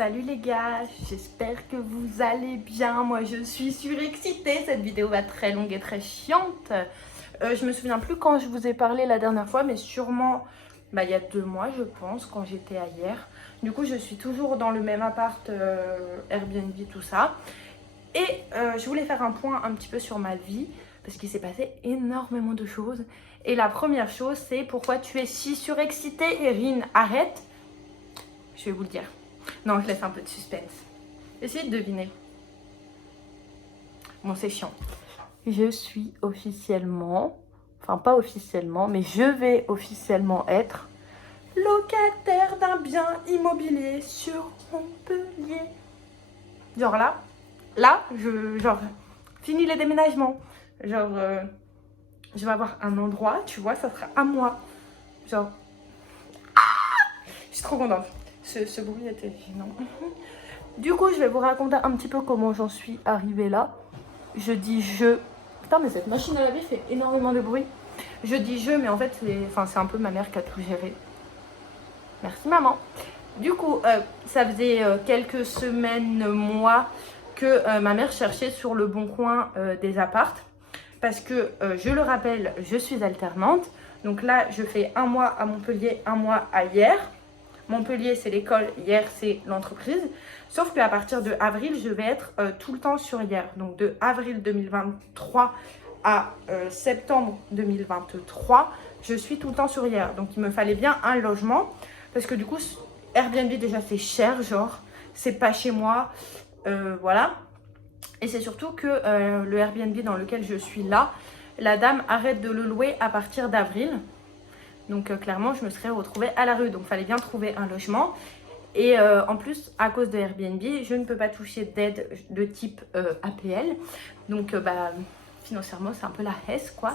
Salut les gars, j'espère que vous allez bien. Moi je suis surexcitée, cette vidéo va être très longue et très chiante. Je me souviens plus quand je vous ai parlé la dernière fois, mais sûrement il y a 2 mois je pense, quand j'étais à hier. Du coup je suis toujours dans le même appart, Airbnb, tout ça. Et je voulais faire un point un petit peu sur ma vie, parce qu'il s'est passé énormément de choses. Et la première chose c'est pourquoi tu es si surexcitée, Erin, arrête. Je vais vous le dire. Non, je laisse un peu de suspense. Essayez de deviner. Bon, c'est chiant. Je suis officiellement, enfin pas officiellement, mais je vais officiellement être locataire d'un bien immobilier sur Montpellier. Genre là, fini les déménagements. Genre, je vais avoir un endroit, tu vois, ça sera à moi. Genre, je suis trop contente. Ce bruit était gênant. Du coup, je vais vous raconter un petit peu comment j'en suis arrivée là. Je dis je. Putain, mais cette machine à laver fait énormément de bruit. Je dis je, mais en fait, c'est un peu ma mère qui a tout géré. Merci maman. Du coup, ça faisait quelques semaines, mois, que ma mère cherchait sur le bon coin des appartes. Parce que, je le rappelle, je suis alternante. Donc là, je fais un mois à Montpellier, un mois à Hyères. Montpellier, c'est l'école, Hyères, c'est l'entreprise. Sauf qu'à partir de avril, je vais être tout le temps sur Hyères. Donc de avril 2023 à septembre 2023, je suis tout le temps sur Hyères. Donc il me fallait bien un logement. Parce que du coup, Airbnb déjà c'est cher, genre, c'est pas chez moi. Voilà. Et c'est surtout que le Airbnb dans lequel je suis là, la dame arrête de le louer à partir d'avril. Donc clairement, je me serais retrouvée à la rue. Donc il fallait bien trouver un logement. Et en plus, à cause de Airbnb, je ne peux pas toucher d'aide de type APL. Donc financièrement, c'est un peu la hesse, quoi.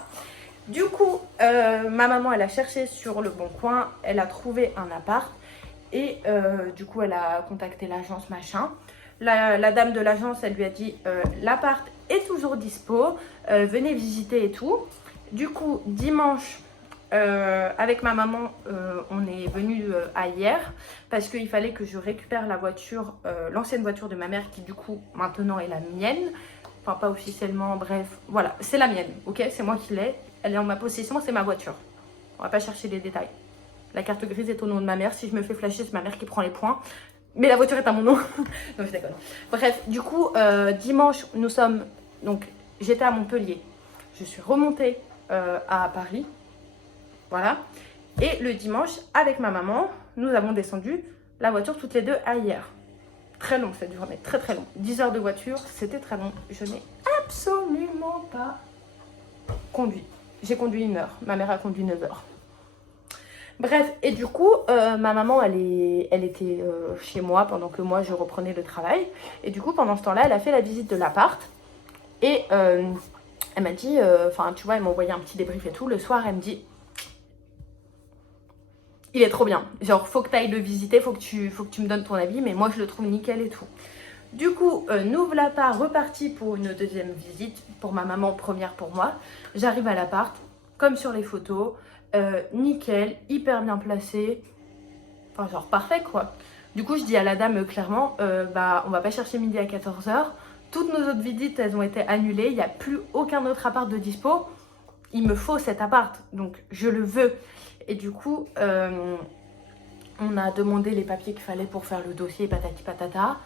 Du coup, ma maman, elle a cherché sur le bon coin. Elle a trouvé un appart. Et du coup, elle a contacté l'agence, machin. La dame de l'agence, elle lui a dit l'appart est toujours dispo. Venez visiter et tout. Du coup, dimanche, avec ma maman, on est venu à Hyères parce qu'il fallait que je récupère la voiture, l'ancienne voiture de ma mère qui du coup maintenant est la mienne. Enfin pas officiellement, bref, voilà, c'est la mienne, ok, c'est moi qui l'ai, elle est en ma possession, c'est ma voiture. On va pas chercher les détails. La carte grise est au nom de ma mère, si je me fais flasher, c'est ma mère qui prend les points. Mais la voiture est à mon nom. Non, je déconne. Bref, du coup, dimanche, nous sommes... Donc, j'étais à Montpellier. Je suis remontée à Paris. Voilà. Et le dimanche, avec ma maman, nous avons descendu la voiture toutes les deux à Hyères. Très long cette journée, très très long. 10 heures de voiture, c'était très long. Je n'ai absolument pas conduit. J'ai conduit 1 heure. Ma mère a conduit 9 heures. Bref, et du coup, ma maman, elle était chez moi pendant que moi, je reprenais le travail. Et du coup, pendant ce temps-là, elle a fait la visite de l'appart. Et elle m'a dit, tu vois, elle m'a envoyé un petit débrief et tout. Le soir, elle me dit... Il est trop bien. Genre, faut que tu ailles le visiter, faut que tu me donnes ton avis, mais moi, je le trouve nickel et tout. Du coup, nous voilà repartis pour une deuxième visite, pour ma maman, première pour moi. J'arrive à l'appart, comme sur les photos, nickel, hyper bien placé. Enfin, genre, parfait, quoi. Du coup, je dis à la dame, clairement, on va pas chercher midi à 14 h. Toutes nos autres visites, elles ont été annulées. Il n'y a plus aucun autre appart de dispo. Il me faut cet appart, donc je le veux. Et du coup, on a demandé les papiers qu'il fallait pour faire le dossier, patati patata.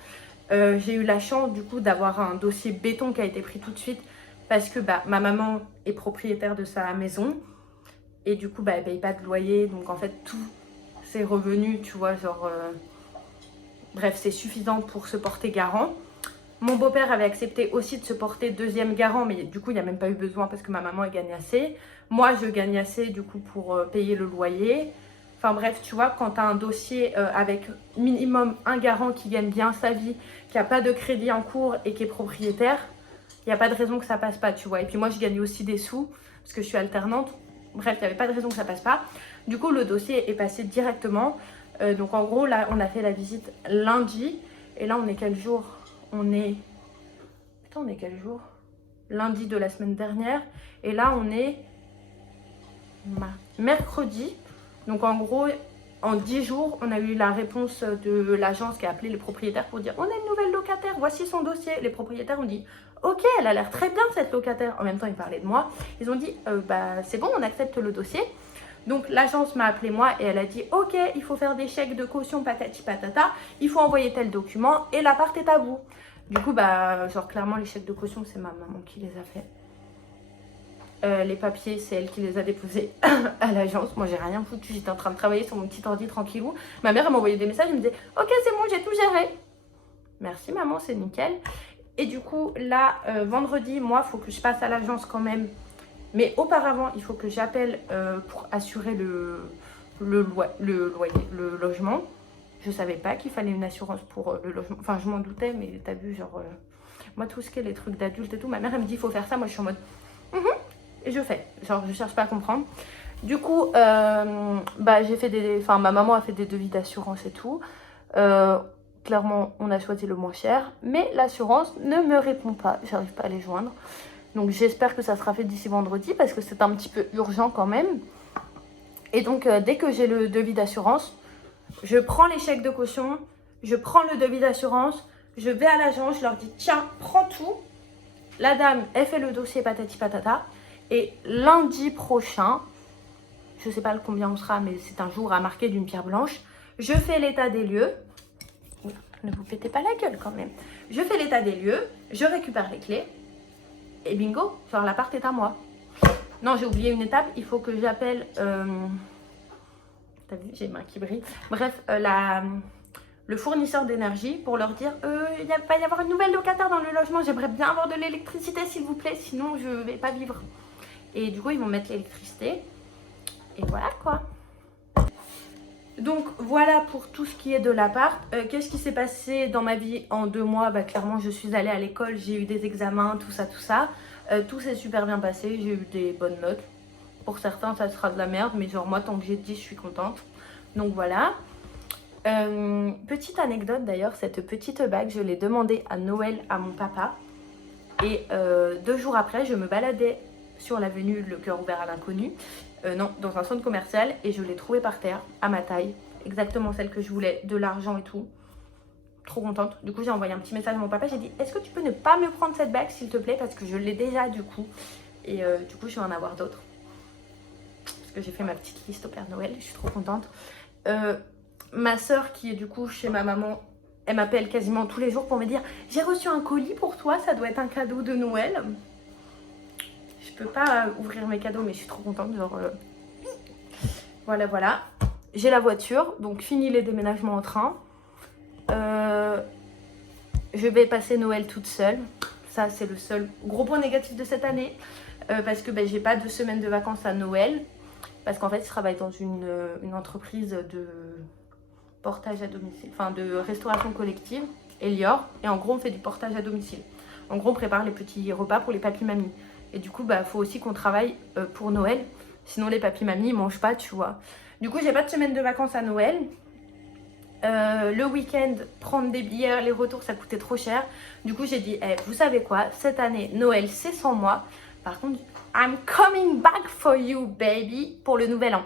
J'ai eu la chance du coup d'avoir un dossier béton qui a été pris tout de suite parce que ma maman est propriétaire de sa maison. Et du coup, elle paye pas de loyer. Donc en fait, tous ses revenus, tu vois, genre... bref, c'est suffisant pour se porter garant. Mon beau-père avait accepté aussi de se porter deuxième garant, mais du coup, il n'y a même pas eu besoin parce que ma maman, elle gagne assez. Moi, je gagne assez, du coup, pour payer le loyer. Enfin bref, tu vois, quand tu as un dossier avec minimum un garant qui gagne bien sa vie, qui n'a pas de crédit en cours et qui est propriétaire, il n'y a pas de raison que ça passe pas, tu vois. Et puis moi, je gagne aussi des sous parce que je suis alternante. Bref, il n'y avait pas de raison que ça passe pas. Du coup, le dossier est passé directement. Donc en gros, là, on a fait la visite lundi. Et là, on est quel jour ? On est... Putain, on est quel jour ? Lundi de la semaine dernière. Et là, on est mercredi. Donc en gros, En 10 jours, on a eu la réponse de l'agence qui a appelé les propriétaires pour dire « On a une nouvelle locataire, voici son dossier ». Les propriétaires ont dit « Ok, elle a l'air très bien cette locataire ». En même temps, ils parlaient de moi. Ils ont dit bah, « C'est bon, on accepte le dossier ». Donc l'agence m'a appelé moi et elle a dit « Ok, il faut faire des chèques de caution patati patata, il faut envoyer tel document et l'appart est à vous ». Du coup, bah, genre clairement, les chèques de caution, c'est ma maman qui les a fait. Les papiers, c'est elle qui les a déposés à l'agence. Moi, j'ai rien foutu. J'étais en train de travailler sur mon petit ordi tranquillou. Ma mère, elle m'envoyait des messages. Elle me disait « Ok, c'est bon, j'ai tout géré. » Merci, maman, c'est nickel. Et du coup, là, vendredi, moi, il faut que je passe à l'agence quand même. Mais auparavant, il faut que j'appelle pour assurer le logement. Je savais pas qu'il fallait une assurance pour le logement. Enfin, je m'en doutais, mais t'as vu, genre... moi, tout ce qui est les trucs d'adultes et tout, ma mère, elle me dit « Il faut faire ça. » Moi, je suis en mode... Et je fais, genre je cherche pas à comprendre. Du coup, bah, j'ai fait des... Enfin, ma maman a fait des devis d'assurance et tout. Clairement, on a choisi le moins cher. Mais l'assurance ne me répond pas. J'arrive pas à les joindre. Donc, j'espère que ça sera fait d'ici vendredi parce que c'est un petit peu urgent quand même. Et donc, dès que j'ai le devis d'assurance, je prends les chèques de caution, je prends le devis d'assurance, je vais à l'agence, je leur dis, tiens, prends tout. La dame, elle fait le dossier patati patata. Et lundi prochain, je ne sais pas le combien on sera, mais c'est un jour à marquer d'une pierre blanche, je fais l'état des lieux. Ne vous pétez pas la gueule quand même. Je fais l'état des lieux, je récupère les clés. Et bingo, genre l'appart est à moi. Non, j'ai oublié une étape, il faut que j'appelle... T'as vu, j'ai les mains qui brillent. Bref, le fournisseur d'énergie pour leur dire il va y avoir une nouvelle locataire dans le logement, j'aimerais bien avoir de l'électricité s'il vous plaît, sinon je ne vais pas vivre. Et du coup, ils vont mettre l'électricité. Et voilà quoi. Donc voilà pour tout ce qui est de l'appart. Qu'est-ce qui s'est passé dans ma vie en 2 mois? Bah, clairement, je suis allée à l'école, j'ai eu des examens, tout ça, tout ça. Tout s'est super bien passé, j'ai eu des bonnes notes. Pour certains, ça sera de la merde, mais genre moi, tant que j'ai 10, je suis contente. Donc voilà. Petite anecdote d'ailleurs, cette petite bague, je l'ai demandée à Noël à mon papa. Et 2 jours après, je me baladais sur l'avenue Le Cœur Ouvert à l'Inconnu, non, dans un centre commercial, et je l'ai trouvée par terre, à ma taille, exactement celle que je voulais, de l'argent et tout. Trop contente. Du coup, j'ai envoyé un petit message à mon papa, j'ai dit « Est-ce que tu peux ne pas me prendre cette bague, s'il te plaît, parce que je l'ai déjà du coup. » Et du coup, je vais en avoir d'autres. Parce que j'ai fait ma petite liste au Père Noël, je suis trop contente. Ma soeur, qui est du coup chez ma maman, elle m'appelle quasiment tous les jours pour me dire « J'ai reçu un colis pour toi, ça doit être un cadeau de Noël. » Je peux pas ouvrir mes cadeaux, mais je suis trop contente. Genre, voilà, voilà. J'ai la voiture, donc fini les déménagements en train. Je vais passer Noël toute seule. Ça, c'est le seul gros point négatif de cette année. Parce que j'ai pas 2 semaines de vacances à Noël. Parce qu'en fait, je travaille dans une entreprise de portage à domicile. Enfin, de restauration collective, Elior. Et en gros, on fait du portage à domicile. En gros, on prépare les petits repas pour les papis-mamies. Et du coup, faut aussi qu'on travaille pour Noël. Sinon, les papis-mamies, ils mangent pas, tu vois. Du coup, j'ai pas de semaine de vacances à Noël. Le week-end, prendre des billets, les retours, ça coûtait trop cher. Du coup, j'ai dit, vous savez quoi, cette année, Noël, c'est sans moi. Par contre, I'm coming back for you, baby, pour le nouvel an.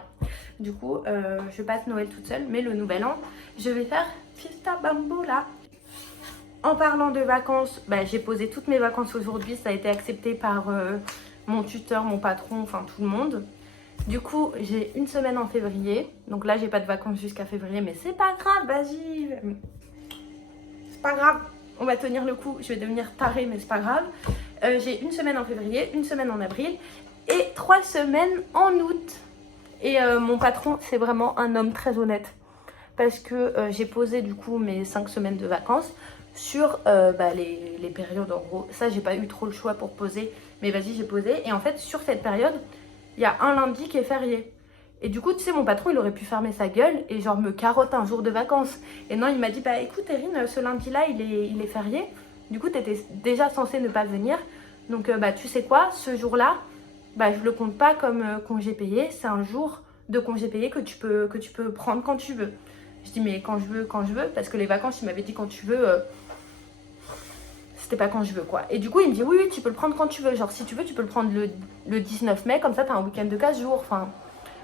Du coup, je passe Noël toute seule, mais le nouvel an, je vais faire Fiesta Bambola. En parlant de vacances, j'ai posé toutes mes vacances aujourd'hui. Ça a été accepté par mon tuteur, mon patron, enfin tout le monde. Du coup, j'ai une semaine en février. Donc là, j'ai pas de vacances jusqu'à février, mais c'est pas grave, vas-y. C'est pas grave, on va tenir le coup. Je vais devenir tarée, mais c'est pas grave. J'ai une semaine en février, une semaine en avril et 3 semaines en août. Et mon patron, c'est vraiment un homme très honnête. Parce que j'ai posé du coup mes 5 semaines de vacances sur les périodes en gros. Ça, j'ai pas eu trop le choix pour poser, mais vas-y, j'ai posé. Et en fait, sur cette période, il y a un lundi qui est férié. Et du coup, tu sais, mon patron, il aurait pu fermer sa gueule et genre me carotte un jour de vacances. Et non, il m'a dit, écoute Erin, ce lundi-là, il est férié. Du coup, tu étais déjà censée ne pas venir. Donc, tu sais quoi, ce jour-là, je le compte pas comme congé payé. C'est un jour de congé payé que tu peux prendre quand tu veux. Je dis, mais quand je veux, parce que les vacances, il m'avait dit quand tu veux, c'était pas quand je veux, quoi. Et du coup, il me dit, oui, tu peux le prendre quand tu veux. Genre, si tu veux, tu peux le prendre le 19 mai, comme ça, t'as un week-end de 15 jours. Enfin,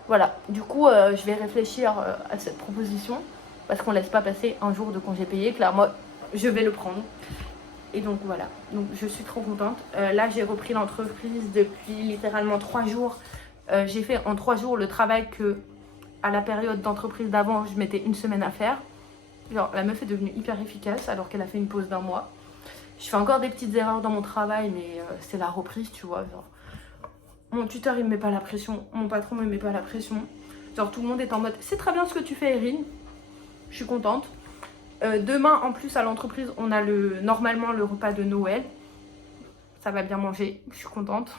Voilà, du coup, je vais réfléchir à cette proposition parce qu'on laisse pas passer un jour de congé payé. Clairement, je vais le prendre. Et donc voilà, donc je suis trop contente. Là, j'ai repris l'entreprise depuis littéralement 3 jours. J'ai fait en 3 jours le travail que à la période d'entreprise d'avant, je mettais une semaine à faire. Genre, la meuf est devenue hyper efficace alors qu'elle a fait une pause d'1 mois. Je fais encore des petites erreurs dans mon travail, mais c'est la reprise, tu vois. Genre, mon tuteur, il me met pas la pression. Mon patron me met pas la pression. Genre, tout le monde est en mode, c'est très bien ce que tu fais, Erin. Je suis contente. Demain, en plus, à l'entreprise, on a normalement le repas de Noël. Ça va bien manger. Je suis contente.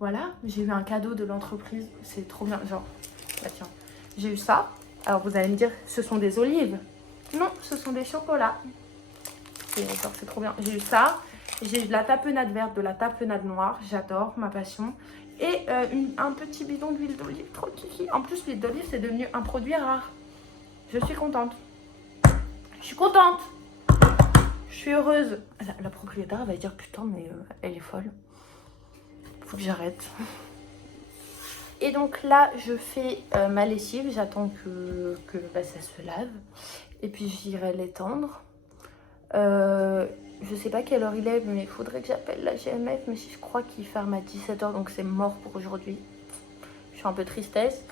Voilà, j'ai eu un cadeau de l'entreprise. C'est trop bien. Genre, bah tiens, j'ai eu ça. Alors, vous allez me dire, ce sont des olives. Non, ce sont des chocolats. C'est trop bien. J'ai eu ça. J'ai eu de la tapenade verte, de la tapenade noire. J'adore, ma passion. Et un petit bidon d'huile d'olive. Trop kiki. En plus, l'huile d'olive, c'est devenu un produit rare. Je suis contente. Je suis contente. Je suis heureuse. La propriétaire va dire putain, mais elle est folle. Faut que j'arrête. Et donc là, je fais ma lessive. J'attends que bah, ça se lave. Et puis j'irai l'étendre. Je sais pas quelle heure il est, mais il faudrait que j'appelle la GMF. Mais je crois qu'il ferme à 17 h, donc c'est mort pour aujourd'hui. Je suis un peu tristesse.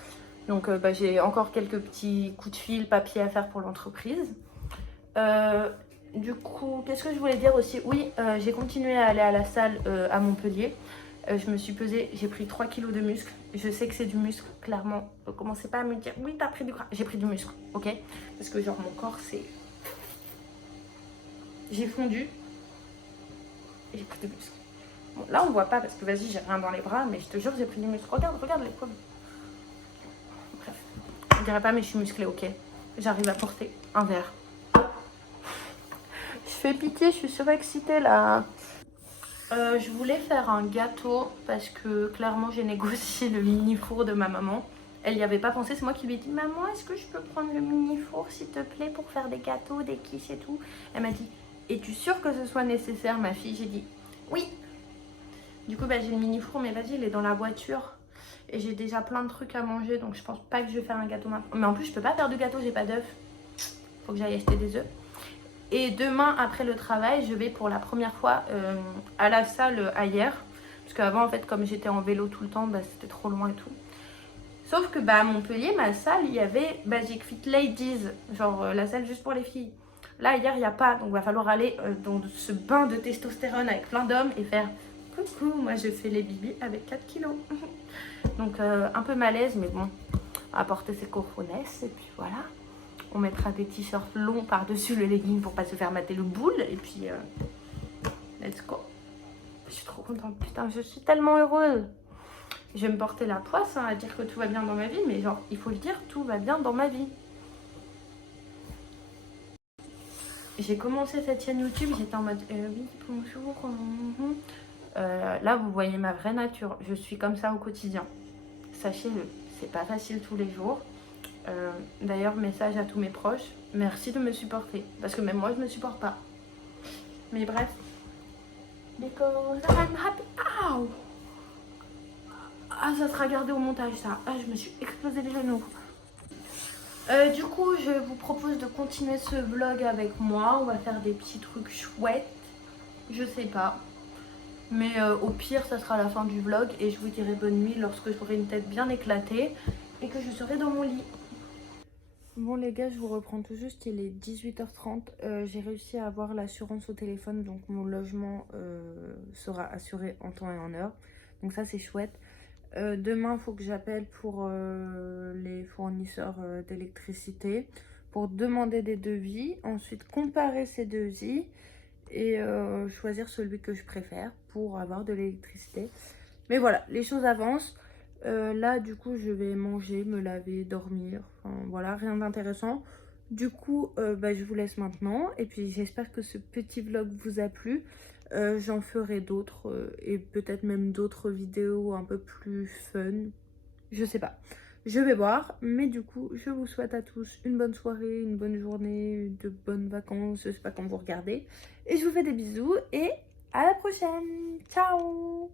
Donc bah, j'ai encore quelques petits coups de fil, papier à faire pour l'entreprise. Du coup, qu'est-ce que je voulais dire aussi? Oui, j'ai continué à aller à la salle à Montpellier. Je me suis pesée, j'ai pris 3 kilos de muscle. Je sais que c'est du muscle, clairement. Ne commencez pas à me dire, oui, t'as pris du gras. J'ai pris du muscle, ok? Parce que genre, mon corps, c'est... J'ai fondu. Et j'ai pris du muscle. Bon, là, on voit pas parce que, vas-y, j'ai rien dans les bras. Mais je te jure, j'ai pris du muscle. Regarde les pommes. Bref, je dirais pas, mais je suis musclée, ok? J'arrive à porter un verre. Je fais pitié, je suis surexcitée, là. Je voulais faire un gâteau parce que clairement j'ai négocié le mini four de ma maman. Elle n'y avait pas pensé, c'est moi qui lui ai dit maman, est-ce que je peux prendre le mini four s'il te plaît pour faire des gâteaux, des quiches et tout. Elle m'a dit, es-tu sûre que ce soit nécessaire ma fille? J'ai dit oui. Du coup bah, j'ai le mini four, mais vas-y, il est dans la voiture et j'ai déjà plein de trucs à manger, donc je pense pas que je vais faire un gâteau maintenant. Mais en plus je peux pas faire de gâteau, j'ai pas d'œufs. Faut que j'aille acheter des œufs. Et demain, après le travail, je vais pour la première fois à la salle hier. Parce qu'avant, en fait, comme j'étais en vélo tout le temps, bah, c'était trop loin et tout. Sauf que bah, à Montpellier, ma salle, il y avait Basic Fit Ladies. Genre la salle juste pour les filles. Là, hier, il n'y a pas. Donc, il va falloir aller dans ce bain de testostérone avec plein d'hommes et faire coucou, moi, je fais les bibis avec 4 kilos. Donc, un peu malaise, mais bon, on va porter ses cojones et puis voilà. On mettra des t-shirts longs par-dessus le legging pour pas se faire mater le boule. Et puis, let's go. Je suis trop contente. Putain, je suis tellement heureuse. Je vais me porter la poisse à dire que tout va bien dans ma vie. Mais genre, il faut le dire, tout va bien dans ma vie. J'ai commencé cette chaîne YouTube. J'étais en mode, oui, bonjour. Là, vous voyez ma vraie nature. Je suis comme ça au quotidien. Sachez-le, c'est pas facile tous les jours. D'ailleurs, message à tous mes proches, merci de me supporter, parce que même moi je me supporte pas. Mais bref, because I'm happy. Ow! Ah, ça sera gardé au montage ça. Ah, je me suis explosé les genoux. Du coup, je vous propose de continuer ce vlog avec moi. On va faire des petits trucs chouettes. Je sais pas. Mais au pire, ça sera la fin du vlog et je vous dirai bonne nuit lorsque j'aurai une tête bien éclatée et que je serai dans mon lit. Bon les gars, je vous reprends tout juste, il est 18h30. J'ai réussi à avoir l'assurance au téléphone, donc mon logement sera assuré en temps et en heure. Donc ça c'est chouette. Demain, il faut que j'appelle pour les fournisseurs d'électricité pour demander des devis. Ensuite, comparer ces devis et choisir celui que je préfère pour avoir de l'électricité. Mais voilà, les choses avancent. Là, du coup, je vais manger, me laver, dormir. Enfin, voilà, rien d'intéressant. Du coup, bah, je vous laisse maintenant. Et puis, j'espère que ce petit vlog vous a plu. J'en ferai d'autres et peut-être même d'autres vidéos un peu plus fun. Je sais pas. Je vais voir. Mais du coup, je vous souhaite à tous une bonne soirée, une bonne journée, de bonnes vacances. Je sais pas quand vous regardez. Et je vous fais des bisous et à la prochaine. Ciao!